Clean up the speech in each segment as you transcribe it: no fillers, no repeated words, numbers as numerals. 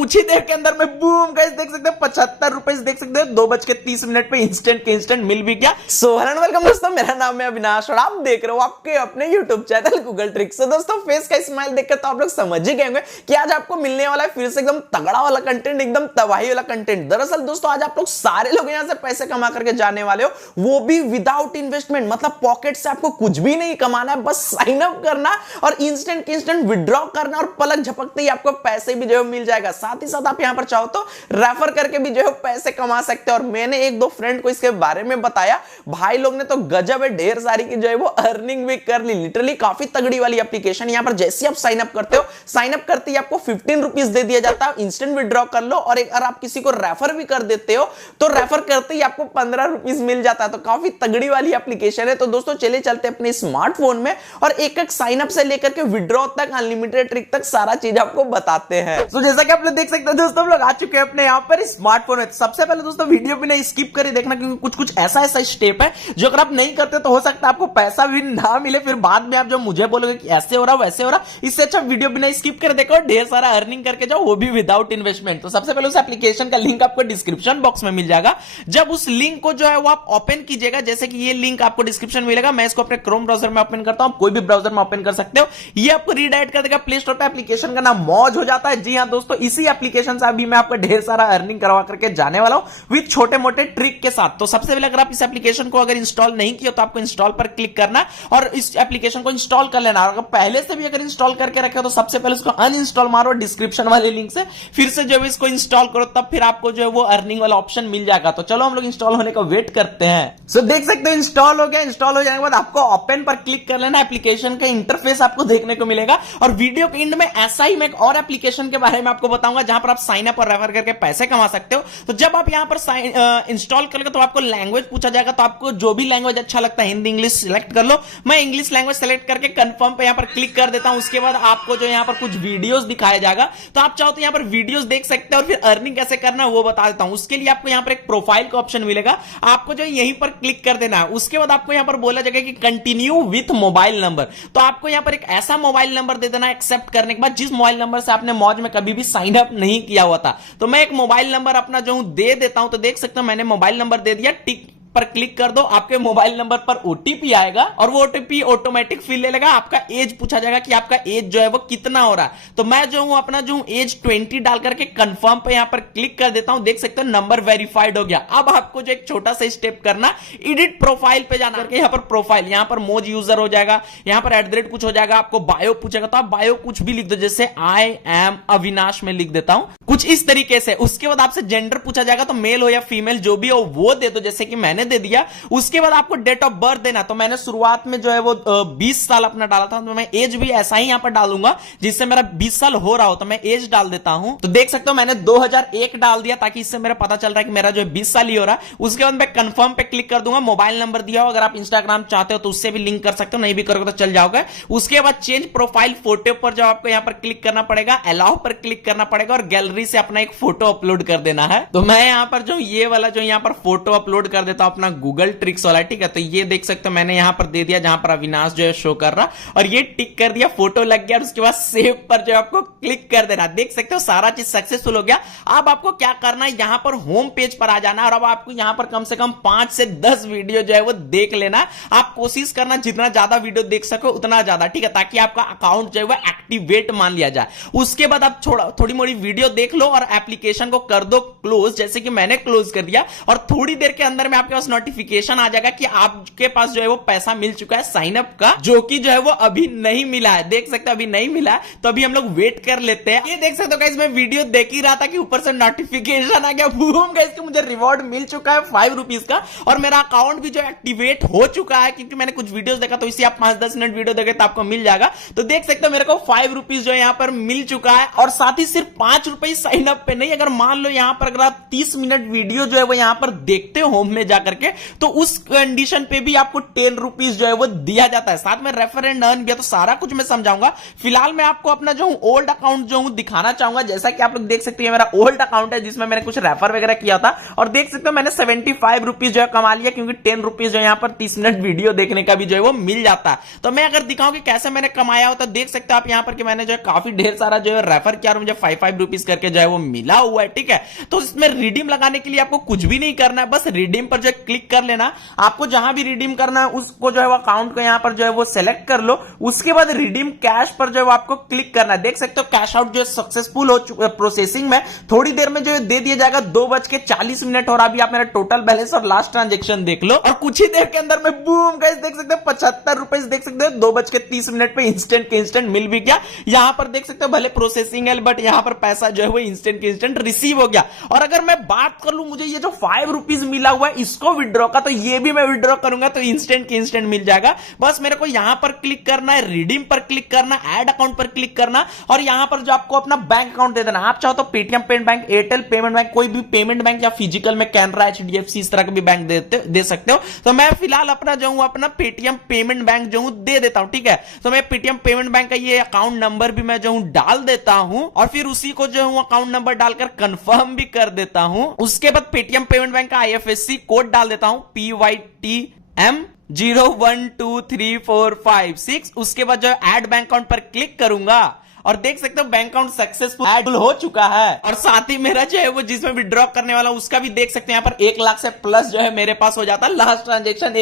कुछ ही देर के अंदर में बूम गाइस देख सकते हैं 75 रुपए देख सकते हैं 2:30 पे इंस्टेंट के इंस्टेंट मिल भी गया। सो हेलो एंड वेलकम दोस्तों, मेरा नाम है अविनाश और आप देख रहे हो आपके अपने यूट्यूब चैनल गूगल ट्रिक्स। तो दोस्तों फेस का स्माइल देखकर तो आप लोग समझ ही गए होंगे कि आज आपको मिलने वाला है फिर से एकदम तगड़ा वाला कंटेंट, एकदम तबाही वाला कंटेंट। दरअसल दोस्तों आज आप लोग सारे लोग यहां से पैसे कमा करके जाने वाले हो, वो भी विदाउट इन्वेस्टमेंट, मतलब पॉकेट से आपको कुछ भी नहीं कमाना है, बस साइन अप करना और इंस्टेंट के इंस्टेंट विड्रॉ करना और पलक झपकते ही आपको पैसे भी जो है मिल जाएगा। साथ ही साथ आप यहां पर चाहो तो रेफर करके भी जो है पैसे कमा सकते हो। और मैंने एक दो फ्रेंड को इसके बारे में बताया, भाई लोग ने तो गजब है, ढेर सारी की जो है वो अर्निंग भी कर ली। लिटरली काफी तगड़ी वाली एप्लीकेशन। यहां पर जैसे आप साइन अप करते हो, साइन अप करते ही आपको 15 रुपीज दे दिया जाता है, इंस्टेंट विड्रॉ कर लो। और अगर आप किसी को रेफर भी कर देते हो तो रेफर करते ही आपको 15 रुपीज मिल जाता है। तो काफी तगड़ी वाली एप्लीकेशन है। तो दोस्तों चले चलते अपने स्मार्टफोन में और एक एक साइन अप से लेकर के विड्रॉ तक, अनलिमिटेड ट्रिक तक सारा चीज आपको बताते हैं। तो जैसा कि आप लोग देख सकते हैं दोस्तों, हम लोग आ चुके हैं अपने यहाँ पर स्मार्टफोन में। सबसे पहले दोस्तों वीडियो भी नहीं स्किप करके देखना, क्योंकि कुछ कुछ ऐसा ऐसा स्टेप है जो अगर आप नहीं करते तो हो सकता है आपको पैसा भी ना मिले, फिर बाद में आप जो मुझे बोलोगे कि ऐसे हो रहा वैसे हो रहा। इससे अच्छा वीडियो भी नहीं स्किप कर देखो, ढेर सारा अर्निंग करके जाओ, वो भी विदाउट इन्वेस्टमेंट। तो सबसे पहले उस एप्लीकेशन का लिंक आपको डिस्क्रिप्शन बॉक्स में मिल जाएगा। जब उस लिंक को जो है वो आप ओपन कीजिएगा, जैसे कि ये लिंक आपको डिस्क्रिप्शन मिलेगा, मैं इसको अपने क्रोम ब्राउजर में ओपन करता हूं, कोई भी ब्राउजर में ओपन कर सकते हो। ये आपको रीडायरेक्ट कर देगा प्ले स्टोर पे। एप्लीकेशन का नाम मौज हो जाता है। जी हां दोस्तों, इसी एप्लीकेशन से अभी मैं आपको ढेर सारा अर्निंग करवा करके जाने वाला हूं विद छोटे मोटे ट्रिक के साथ। तो सबसे पहले अगर आप इस एप्लीकेशन को अगर इंस्टॉल नहीं किया तो आपको इंस्टॉल पर क्लिक करना और इस एप्लीकेशन को इंस्टॉल कर लेना। अगर पहले से भी अगर इंस्टॉल करके रखे हो तो सबसे पहले इसको अनइंस्टॉल मारो डिस्क्रिप्शन वाले लिंक से, फिर से जब इसको इंस्टॉल करो तब फिर आपको जो है वो अर्निंग वाला ऑप्शन मिल जाएगा। तो चलो हम लोग इंस्टॉल होने का वेट करते हैं। सो देख सकते हो इंस्टॉल हो गया। इंस्टॉल हो जाने के बाद आपको ओपन पर क्लिक कर लेना। एप्लीकेशन का इंटरफेस आपको देखने को मिलेगा और वीडियो के एंड में ऐसा ही मैं एक और एप्लीकेशन के बारे में आपको बताऊंगा जहां पर आप साइन अप और रेफर करके पैसे कमा सकते हो। तो जब आप यहां पर इंस्टॉल करोगे तो आपको लैंग्वेज पूछा जाएगा, तो आपको जो भी लैंग्वेज अच्छा लगता है, हिंदी इंग्लिश सिलेक्ट कर लो। मैं इंग्लिश लैंग्वेज सेलेक्ट करके कंफर्म पे यहां पर क्लिक कर देता हूं। उसके बाद आपको जो यहां पर कुछ वीडियोस दिखाया जाएगा, तो आप चाहो तो यहां पर वीडियोस देख सकते हो और फिर अर्निंग कैसे करना है वो बता देता हूं। उसके लिए आपको यहां पर एक प्रोफाइल का ऑप्शन मिलेगा, आपको जो यहीं पर क्लिक कर देना है। उसके बाद आपको यहां पर बोला जाएगा कि कंटिन्यू विथ मोबाइल नंबर, तो आपको यहां पर एक ऐसा मोबाइल नंबर दे देना एक्सेप्ट करने के बाद जिस मोबाइल नंबर से आपने मौज में कभी भी साइन अप नहीं किया हुआ था। तो मैं एक मोबाइल नंबर अपना जो दे देता हूं, तो देख सकते हो मैंने मोबाइल नंबर दे दिया। टिक पर क्लिक कर दो, आपके मोबाइल नंबर पर ओटीपी आएगा और वो ओटीपी ऑटोमेटिक फिल ले लेगा। आपका एज पूछा जाएगा कि आपका एज जो है वो कितना हो रहा है। तो मैं जो हूं अपना जो एज 20 डाल करके कंफर्म पे यहां पर क्लिक कर देता हूं। देख सकते हो नंबर वेरीफाइड हो गया। अब आपको जो एक छोटा सा स्टेप करना, एडिट प्रोफाइल पे जाना करके यहां पर प्रोफाइल, यहां पर मोज यूजर हो जाएगा, यहां पर @ कुछ हो जाएगा, आपको बायो पूछेगा तो आप बायो कुछ भी लिख दो, जैसे आई एम अविनाश में लिख देता हूं कुछ इस तरीके से। उसके बाद आपसे जेंडर पूछा जाएगा, तो मेल हो या फीमेल जो भी हो वो दे दो, जैसे कि मैंने दे दिया। उसके बाद आपको डेट ऑफ बर्थ देना, तो मैंने शुरुआत में जो है वो 20 साल अपना डाला था, तो मैं एज भी ऐसा ही यहां पर डालूंगा जिससे मेरा 20 साल हो रहा हो, तो मैं एज डाल देता हूं। तो देख सकते हो मैंने 2001 डाल दिया, ताकि इससे मेरा पता चल रहा है कि मेरा जो 20 साल ही हो रहा है। उसके बाद मैं कंफर्म पे क्लिक कर दूंगा। मोबाइल नंबर दिया हो, अगर आप इंस्टाग्राम चाहते हो तो उससे भी लिंक कर सकते हो, नहीं भी करोगे तो चल जाओगे। उसके बाद चेंज प्रोफाइल फोटो पर जो आपको यहां पर क्लिक करना पड़ेगा, अलाउ पर क्लिक करना पड़ेगा और गैलरी से अपना एक फोटो अपलोड कर देना है। तो मैं यहां पर जो ये वाला जो यहां पर फोटो अपलोड कर देता हूं अपना गूगल ट्रिक्स वाला, ठीक है। तो ये देख सकते हो मैंने यहां पर दे दिया जहां पर अविनाश जो है शो कर रहा, और ये टिक कर दिया, फोटो लग गया। और उसके बाद सेव पर जो आपको क्लिक कर देना। देख सकते हो सारा चीज सक्सेसफुल हो गया। अब आपको क्या करना है, यहां पर होम पेज पर आ जाना और अब आपको यहां पर कम से कम 5 से 10 वीडियो जो है वो देख लेना। आप कोशिश करना जितना ज्यादा वीडियो देख सको उतना ज्यादा, ठीक है, ताकि आपका अकाउंट जो है वो एक्टिवेट मान लिया जाए। उसके बाद आप थोड़ी मोड़ी वीडियो देख लो और एप्लीकेशन को कर दो क्लोज, जैसे कि मैंने क्लोज कर दिया। और थोड़ी देर के अंदर में आपके पास नोटिफिकेशन आ जाएगा कि आपके पास जो है वो पैसा मिल चुका है साइन अप का, जो कि जो है वो अभी नहीं मिला है। देख सकते हो अभी नहीं मिला है, तो अभी हम लोग वेट कर लेते हैं। ये देख सकते हो गाइस, मैं वीडियो देख ही रहा था कि ऊपर से नोटिफिकेशन आ गया, बूम गाइस कि मुझे रिवॉर्ड मिल चुका है 5 रुपीज का, और मेरा अकाउंट भी जो एक्टिवेट हो चुका है, क्योंकि मैंने कुछ वीडियोस देखा। तो इसी आप 5-10 मिनट वीडियो देखे तो आपको मिल जाएगा। तो देख सकते हो मेरे को 5 रुपीज जो यहां पर मिल चुका है। और साथ ही सिर्फ 5 रुपए साइन अप पे नहीं, अगर मान लो यहां पर अगर आप 30 मिनट वीडियो जो है वो यहां पर देखते हो होम में जाकर करके, तो उस कंडीशन पे भी आपको 10 रुपीज जो है वो दिया जाता है। साथ में रेफर एंड अर्न भी है, तो सारा कुछ मैं समझाऊंगा। फिलहाल मैं आपको अपना जो ओल्ड अकाउंट जो हूं दिखाना चाहूंगा। जैसा कि आप लोग देख सकते हैं मेरा ओल्ड अकाउंट है जिसमें मैंने कुछ रेफर वगैरह किया था, और देख सकते हो मैंने 75 रुपीज जो है कमा लिया, क्योंकि 10 रुपीज जो यहाँ पर 30 मिनट वीडियो देखने का भी जो है वो मिल जाता है। तो मैं अगर दिखाऊं कि कैसे मैंने कमाया हो, तो देख सकते हो आप यहाँ पर कि मैंने जो है काफी ढेर सारा जो है रेफर किया और मुझे 5 रुपीज करके जो है वो मिला हुआ है। ठीक है, तो इसमें रिडीम लगाने के लिए आपको कुछ भी नहीं करना है, बस रिडीम पर जो है क्लिक कर लेना। आपको जहां भी रिडीम करना है उसको जो है वो अकाउंट को यहाँ पर जो है वो सेलेक्ट कर लो। उसके बाद रिडीम कैश पर जो है आपको क्लिक करना है। देख सकते हो कैश आउट जो है सक्सेसफुल हो चुका है, प्रोसेसिंग में, थोड़ी देर में जो है दे दिया जाएगा। 2:40 और अभी आप मेरा टोटल बैलेंस और लास्ट ट्रांजेक्शन देख लो, और कुछ ही देर के अंदर में बूम गाइस देख सकते हो 75 रुपए देख सकते हो 2:30 पे इंस्टेंट के इंस्टेंट मिल भी गया। यहां पर देख सकते हो भले प्रोसेसिंग है, बट यहां पर पैसा जो है वो इंस्टेंट के इंस्टेंट रिसीव हो गया। और अगर मैं बात कर लूं मुझे ये जो 5 रुपीज मिला हुआ है इसको विड्रॉ का, तो ये भी मैं विड्रॉ करूंगा तो इंस्टेंट के इंस्टेंट मिल जाएगा। बस मेरे को यहां पर क्लिक करना है, रिडीम पर क्लिक करना, ऐड अकाउंट पर क्लिक करना, और यहां पर जो आपको अपना बैंक अकाउंट दे देना। आप चाहो तो Paytm payment bank, Airtel payment bank, कोई भी पेमेंट बैंक, या फिजिकल में कैनरा, एचडीएफसी, इस तरह का भी बैंक दे सकते हो। तो मैं फिलहाल अपना जो हूं अपना पेटीएम पेमेंट बैंक जो हूं दे देता हूं। ठीक है, तो मैं पेटीएम पेमेंट बैंक का ये अकाउंट नंबर भी मैं जो हूं डाल देता हूं, और फिर उसी को जो हूं अकाउंट नंबर डालकर कंफर्म भी कर देता हूं। उसके बाद पेटीएम पेमेंट बैंक का आईएफएससी कोड डाल देता हूं, PYTM 012345 उसके बाद जो ऐड बैंक अकाउंट पर क्लिक करूंगा, और देख सकते हो बैंक अकाउंट सक्सेसफुल ऐड हो चुका है। और साथ ही मेरा जो है वो जिसमें विड्रॉ करने वाला उसका भी देख सकते हैं यहाँ पर 1 लाख से प्लस जो है मेरे पास हो जाता है। लास्ट ट्रांजेक्शन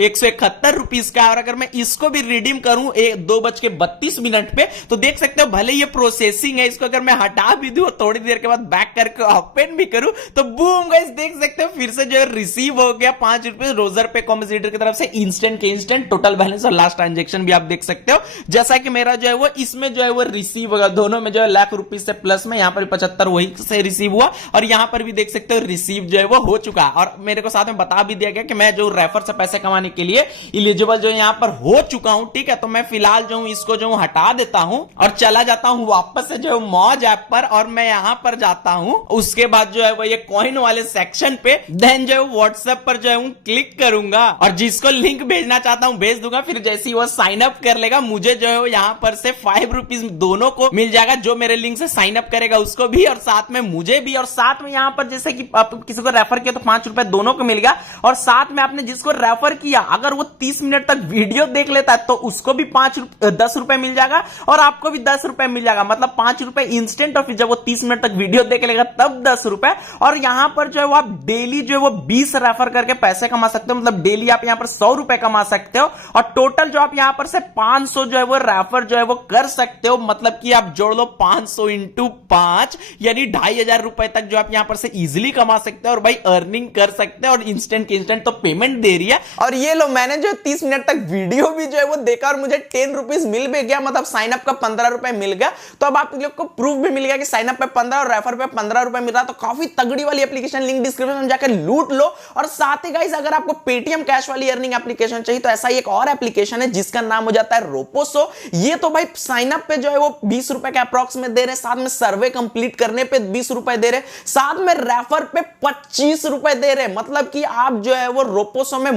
171 रुपीज का। और अगर मैं इसको भी रिडीम करूं 2:32 पे, तो देख सकते हो भले ये प्रोसेसिंग है, इसको अगर मैं हटा भी दूं थोड़ी देर के बाद बैक करके ओपन भी करूं, तो बूम गाइस देख सकते हो फिर से जो है रिसीव हो गया 5 रुपए रोजर पे कॉम्पोजिटर की तरफ से, इंस्टेंट के इंस्टेंट टोटल बैलेंस और लास्ट ट्रांजेक्शन भी आप देख सकते हो। जैसा कि मेरा जो है वो इसमें जो है वो रिसीव होगा, दोनों में जो है लाख रुपीज से प्लस में, यहां पर 75 वही से रिसीव हुआ, और यहां पर भी देख सकते हो रिसीव जो है वो हो चुका है। और मेरे को साथ में बता भी दिया गया कि मैं जो रेफर से पैसे कमाने के लिए इलिजिबल जो यहां पर हो चुका हूं। ठीक है, तो मैं फिलहाल जो हूं इसको जो हटा देता हूं और चला जाता हूं वापस से जो है मौज ऐप पर, और मैं यहां पर जाता हूं। उसके बाद जो है वो ये कॉइन वाले सेक्शन पे, देन जो है व्हाट्सएप पर जो है क्लिक करूंगा, और जिसको लिंक भेजना चाहता हूं भेज दूंगा। फिर जैसे ही वो साइन अप कर लेगा, मुझे जो है यहां पर से 5 रुपीज दोनों को मिल जाएगा, जो मेरे लिंक से साइन अप करेगा उसको भी, और साथ में मुझे भी। और साथ में यहां पर जैसे कि आप किसी को रेफर किया तो 5 रुपए दोनों को मिल गया, और साथ में आपने जिसको रेफर किया अगर वो 30 मिनट तक वीडियो देख लेता है तो उसको भी 10 रुपए मिल जाएगा, और आपको भी 10 रुपए मिल जाएगा। मतलब 5 रुपए इंस्टेंट, और फिर जब वो 30 मिनट तक वीडियो देख लेगा तब 10 रुपए। और यहां पर जो है वो आप डेली जो है वो 20 रेफर करके पैसे कमा सकते हो। मतलब डेली आप यहां पर 100 रुपए कमा सकते हो, और टोटल जो आप यहां पर से 500 जो है वो रेफर जो है वो कर सकते हो। मतलब कि आप जोड़ लो 500 इंटू 5 यानी 2500 रुपए तक जो आप यहां पर से इजीली कमा सकते हो, और भाई अर्निंग कर सकते हो, और इंस्टेंट के इंस्टेंट तो पेमेंट दे रही है। और ये लो मैंने जो 30 मिनट तक वीडियो भी जो है वो देखा, और मुझे 10 रुपीज मिल भी गया, मतलब साइन अप का 15 रुपए मिल गया। तो अब आप लोग को प्रूफ भी मिल गया कि साइन अप पे 15 और रेफर पे 15 रुपए मिल रहा। तो काफी तगड़ी वाली एप्लीकेशन, लिंक डिस्क्रिप्शन में जाकर लूट लो। और साथ ही गाइस अगर आपको पेटीएम कैश वाली अर्निंग एप्लीकेशन चाहिए तो ऐसा ही एक और एप्लीकेशन है जिसका नाम हो जाता है रोपोसो। ये तो भाई साइन अप पे जो है वो 20 रुपए के अप्रॉक्स में दे रहे, साथ में सर्वे कंप्लीट करने पे 20 रुपए दे रहे, साथ में रेफर पे 25 रुपए दे रहे। मतलब कि आप जो है वो रोपोसो में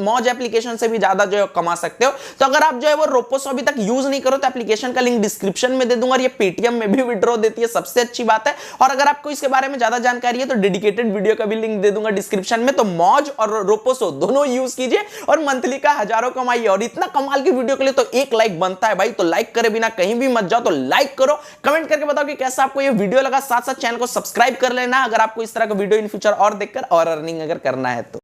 मौज एप्लीकेशन से भी ज्यादा जो है कमा सकते हो। तो अगर आप जो है वो रोपोसो अभी तक यूज नहीं करो तो एप्लीकेशन का लिंक डिस्क्रिप्शन में दे दूंगा, और ये पेटीएम में भी विड्रॉ देती है, सबसे अच्छी बात है। और अगर आपको इसके बारे में ज्यादा जानकारी है तो डेडिकेटेड वीडियो का भी लिंक दे दूंगा डिस्क्रिप्शन में। तो मौज और रोपोसो दोनों यूज कीजिए और मंथली का हजारों कमाइए। और इतना कमाल की वीडियो के लिए तो एक लाइक बनता है भाई, तो लाइक करे बिना कहीं भी मत जाओ, तो लाइक करो, कमेंट करके बताओ कि कैसा आपको ये वीडियो लगा। साथ साथ चैनल को सब्सक्राइब कर लेना अगर आपको इस तरह का वीडियो इन फ्यूचर और देखकर और अर्निंग अगर करना है तो।